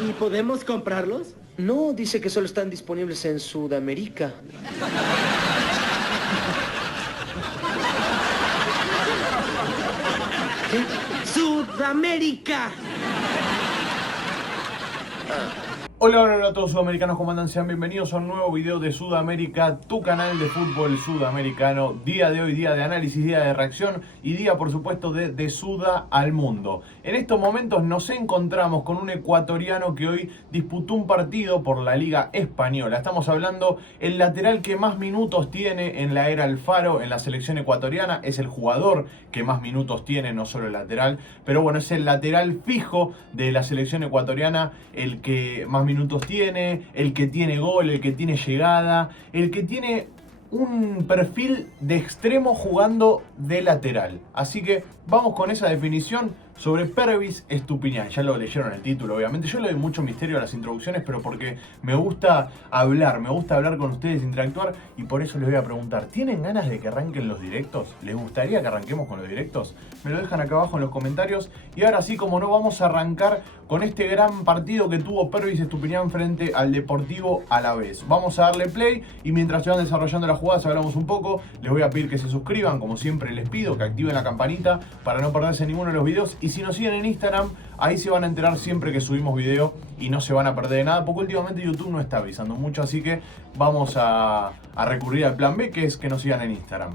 ¿Y podemos comprarlos? No, dice que solo están disponibles en Sudamérica. ¡Sudamérica! Hola, hola a todos sudamericanos, ¿cómo andan? Sean bienvenidos a un nuevo video de Sudamérica, tu canal de fútbol sudamericano. Día de hoy, día de análisis, día de reacción y día, por supuesto, de Suda al mundo. En estos momentos nos encontramos con un ecuatoriano que hoy disputó un partido por la Liga Española. Estamos hablando el lateral que más minutos tiene en la era Alfaro en la selección ecuatoriana. Es el jugador que más minutos tiene, no solo el lateral, pero bueno, es el lateral fijo de la selección ecuatoriana, el que más minutos tiene, el que tiene gol, el que tiene llegada, el que tiene un perfil de extremo jugando de lateral. Así que vamos con esa definición sobre Pervis Estupiñán. Ya lo leyeron el título, obviamente. Yo le doy mucho misterio a las introducciones, pero porque me gusta hablar con ustedes, interactuar, y por eso les voy a preguntar, ¿tienen ganas de que arranquen los directos? ¿Les gustaría que arranquemos con los directos? Me lo dejan acá abajo en los comentarios. Y ahora sí, como no, vamos a arrancar con este gran partido que tuvo Pervis Estupiñán frente al Deportivo Alavés. Vamos a darle play y mientras se van desarrollando las jugadas hablamos un poco. Les voy a pedir que se suscriban, como siempre les pido, que activen la campanita para no perderse ninguno de los videos. Y si nos siguen en Instagram, ahí se van a enterar siempre que subimos video y no se van a perder de nada, porque últimamente YouTube no está avisando mucho, así que vamos a recurrir al plan B, que es que nos sigan en Instagram.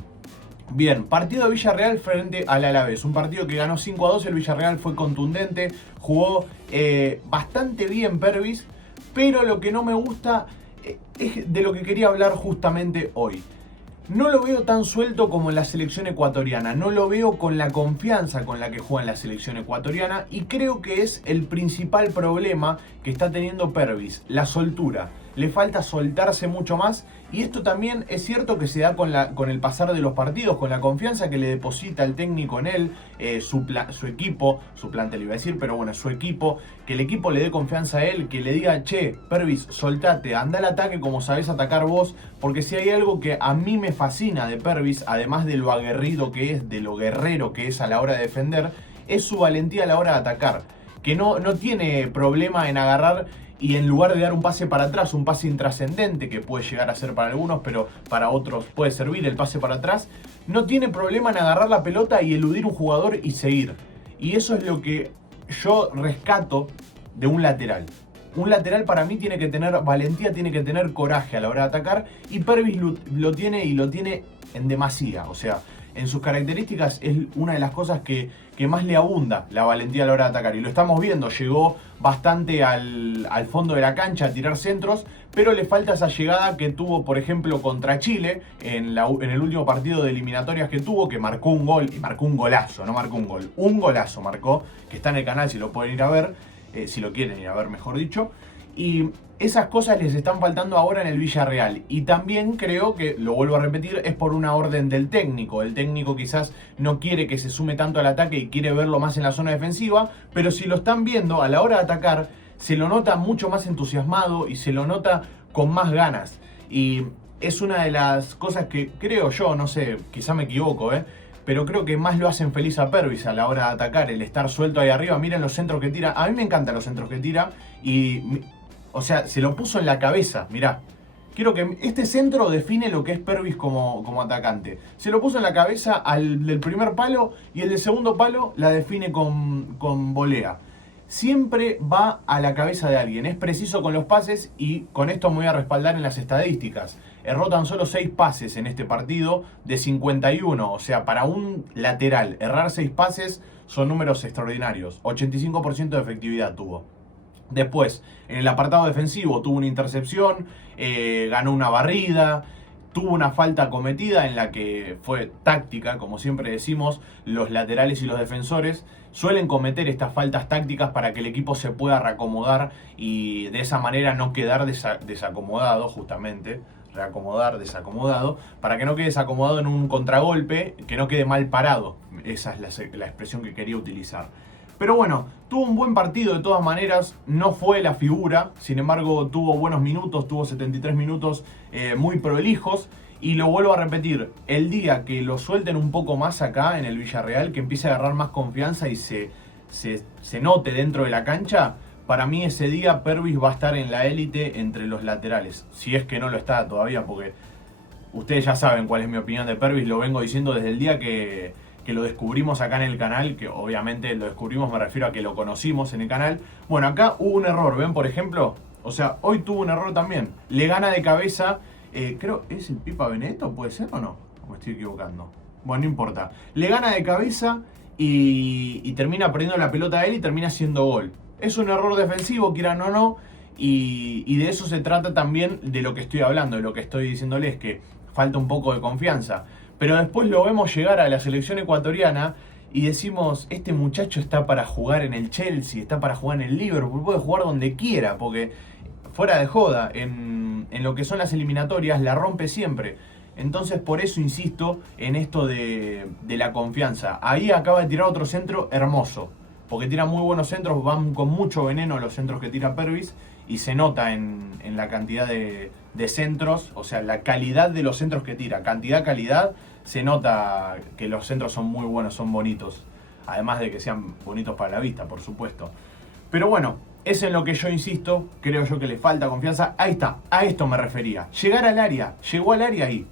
Bien, partido de Villarreal frente al Alavés, un partido que ganó 5-2, el Villarreal fue contundente, jugó bastante bien Pervis, pero lo que no me gusta es de lo que quería hablar justamente hoy. No lo veo tan suelto como en la selección ecuatoriana, no lo veo con la confianza con la que juega en la selección ecuatoriana, y creo que es el principal problema que está teniendo Pervis, la soltura. Le falta soltarse mucho más, y esto también es cierto que se da con el pasar de los partidos, con la confianza que le deposita el técnico en él, su equipo, su plantel iba a decir, pero bueno, su equipo, que el equipo le dé confianza a él, que le diga, che, Pervis, soltate, anda al ataque como sabés atacar vos, porque si hay algo que a mí me fascina de Pervis, además de lo aguerrido que es, de lo guerrero que es a la hora de defender, es su valentía a la hora de atacar, que no tiene problema en agarrar y en lugar de dar un pase para atrás, un pase intrascendente que puede llegar a ser para algunos, pero para otros puede servir el pase para atrás, no tiene problema en agarrar la pelota y eludir un jugador y seguir. Y eso es lo que yo rescato de un lateral. Un lateral para mí tiene que tener valentía, tiene que tener coraje a la hora de atacar, y Pervis lo tiene, y lo tiene en demasía. O sea, en sus características es una de las cosas que más le abunda, la valentía a la hora de atacar. Y lo estamos viendo, llegó bastante al fondo de la cancha a tirar centros, pero le falta esa llegada que tuvo, por ejemplo, contra Chile, en el último partido de eliminatorias que tuvo, que marcó un gol, y marcó un golazo, no marcó un gol, un golazo marcó, que está en el canal si lo pueden ir a ver, si lo quieren ir a ver, mejor dicho. Y esas cosas les están faltando ahora en el Villarreal. Y también creo que, lo vuelvo a repetir, es por una orden del técnico. El técnico quizás no quiere que se sume tanto al ataque y quiere verlo más en la zona defensiva. Pero si lo están viendo a la hora de atacar, se lo nota mucho más entusiasmado y se lo nota con más ganas. Y es una de las cosas que creo yo, no sé, quizá me equivoco, pero creo que más lo hacen feliz a Pervis a la hora de atacar, el estar suelto ahí arriba. Miren los centros que tira. A mí me encantan los centros que tira y... O sea, se lo puso en la cabeza, mirá. Quiero que este centro define lo que es Pervis como atacante. Se lo puso en la cabeza al del primer palo, y el del segundo palo la define con volea. Siempre va a la cabeza de alguien, es preciso con los pases, y con esto me voy a respaldar en las estadísticas. Erró tan solo 6 pases en este partido de 51, o sea, para un lateral errar 6 pases son números extraordinarios. 85% de efectividad tuvo. Después, en el apartado defensivo, tuvo una intercepción, ganó una barrida, tuvo una falta cometida en la que fue táctica, como siempre decimos, los laterales y los defensores suelen cometer estas faltas tácticas para que el equipo se pueda reacomodar y de esa manera no quedar desacomodado, justamente, reacomodar, desacomodado, para que no quede desacomodado en un contragolpe, que no quede mal parado. Esa es la expresión que quería utilizar. Pero bueno, tuvo un buen partido de todas maneras, no fue la figura, sin embargo tuvo buenos minutos, tuvo 73 minutos muy prolijos. Y lo vuelvo a repetir, el día que lo suelten un poco más acá en el Villarreal, que empiece a agarrar más confianza y se note dentro de la cancha, para mí ese día Pervis va a estar en la élite entre los laterales. Si es que no lo está todavía, porque ustedes ya saben cuál es mi opinión de Pervis. Lo vengo diciendo desde el día que lo descubrimos acá en el canal. Que obviamente lo descubrimos, me refiero a que lo conocimos en el canal. Bueno, acá hubo un error, ¿ven? Por ejemplo, o sea, hoy tuvo un error también. Le gana de cabeza, creo, ¿es el Pipa Benedetto? ¿Puede ser o no? ¿O me estoy equivocando? Bueno, no importa. Le gana de cabeza y termina perdiendo la pelota a él y termina haciendo gol. Es un error defensivo, quieran o no, y de eso se trata también de lo que estoy hablando, de lo que estoy diciéndoles, que falta un poco de confianza. Pero después lo vemos llegar a la selección ecuatoriana y decimos, este muchacho está para jugar en el Chelsea, está para jugar en el Liverpool, puede jugar donde quiera, porque fuera de joda, en lo que son las eliminatorias la rompe siempre. Entonces por eso insisto en esto de la confianza. Ahí acaba de tirar otro centro hermoso, porque tira muy buenos centros, van con mucho veneno los centros que tira Pervis, y se nota en la cantidad de centros, o sea, la calidad de los centros que tira, cantidad, calidad, se nota que los centros son muy buenos, son bonitos, además de que sean bonitos para la vista, por supuesto. Pero bueno, es en lo que yo insisto, creo yo que le falta confianza. Ahí está, a esto me refería, llegar al área, llegó al área ahí.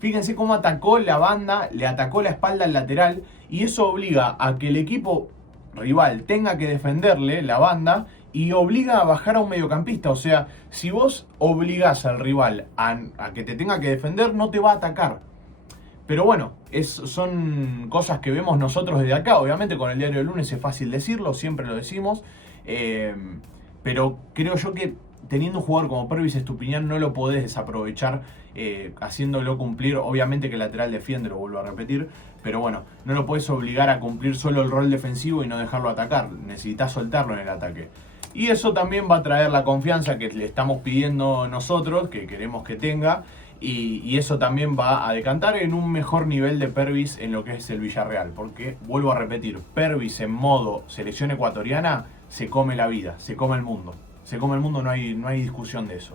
Fíjense cómo atacó la banda, le atacó la espalda al lateral, y eso obliga a que el equipo rival tenga que defenderle la banda y obliga a bajar a un mediocampista. O sea, si vos obligás al rival a que te tenga que defender, no te va a atacar. Pero bueno, son cosas que vemos nosotros desde acá. Obviamente con el diario del lunes es fácil decirlo, siempre lo decimos. Pero creo yo que teniendo un jugador como Pervis Estupiñán no lo podés desaprovechar, haciéndolo cumplir. Obviamente que el lateral defiende, lo vuelvo a repetir, pero bueno, no lo podés obligar a cumplir solo el rol defensivo y no dejarlo atacar. Necesitas soltarlo en el ataque. Y eso también va a traer la confianza que le estamos pidiendo nosotros, que queremos que tenga. Y eso también va a decantar en un mejor nivel de Pervis en lo que es el Villarreal. Porque, vuelvo a repetir, Pervis en modo selección ecuatoriana se come la vida, se come el mundo. Se come el mundo, no hay discusión de eso.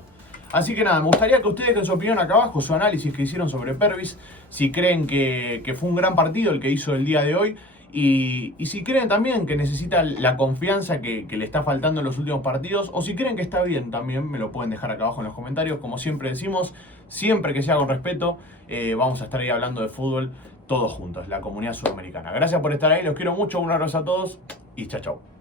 Así que nada, me gustaría que ustedes den su opinión acá abajo, su análisis que hicieron sobre Pervis. Si creen que fue un gran partido el que hizo el día de hoy. Y si creen también que necesita la confianza que le está faltando en los últimos partidos, o si creen que está bien, también me lo pueden dejar acá abajo en los comentarios. Como siempre decimos, siempre que sea con respeto, vamos a estar ahí hablando de fútbol todos juntos, la comunidad sudamericana. Gracias por estar ahí, los quiero mucho, un abrazo a todos y chao, chao.